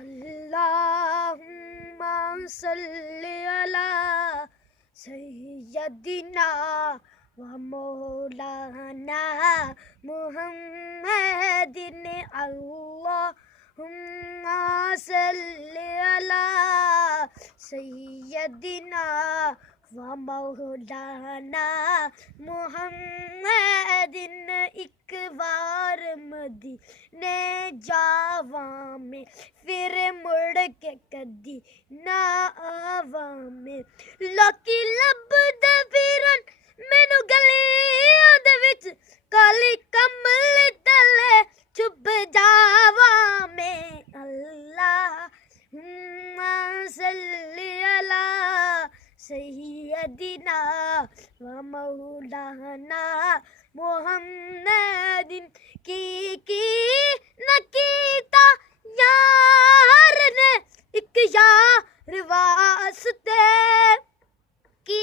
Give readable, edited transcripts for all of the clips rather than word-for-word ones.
اللہم صلی علی سیدنا و مولانا محمد اللہم صلی علی سیدنا و مولانا محمد ایک بار مدینے جاواں میں پھر مڑ کے کدی نہ آواں میں لوکی لبدے پھرن مینوں گلیاں دے وچ کالی کمل تلے چھپ جاواں میں اللہم صلی علی سیدنا و مولانا محمد کی نہ کیتا یار نے ایک یار واسطے کی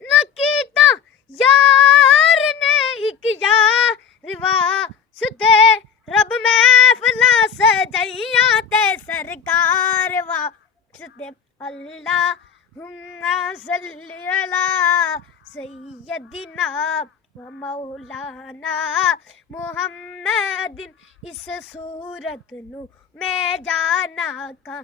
نہ کیتا یار نے ایک یار واسطے رب محفلاں سجائیاں تے سرکار واسطے اللہم صلی علی سیدنا و مولانا محمد اس صورت نو میں جانا کھا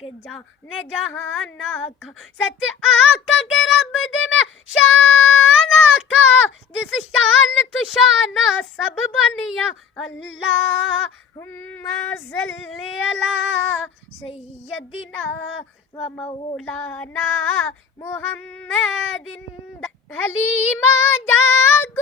کہ جانے جہانا کھا سچ آکھا کہ رب دی میں شان آکھا جس شان تو شانہ سب بنیا اللہم صلی علی سیدنا و مولانا محمد حلیمہ جاگ